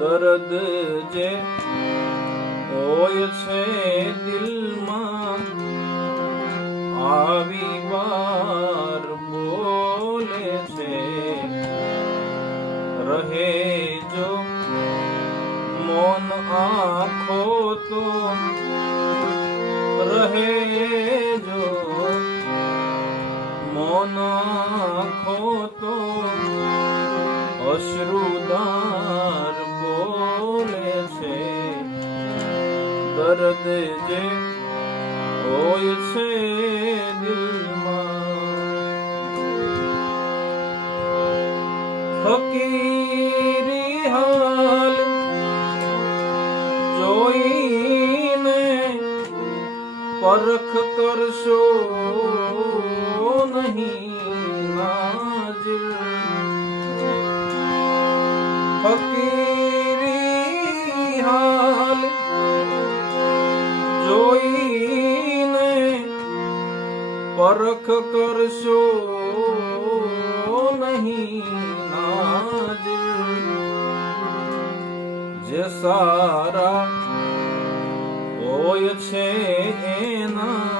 દર્દ જે હોય છે દિલમાં આવી વાર બોલે છે. રહે જો મૌન આંખો તો રહે જો મૌન આંખો તો અશ્રુધાર બોલે છે. દર્દ જે હોય છે દિલમાં ફકીરી હાલ જોઈને પરખ કરશો નહીં નાઝિર. ફકીરી હાલ જોઈને પરખ કરશો નહીં નાઝિર. જે સારા હોય છે એના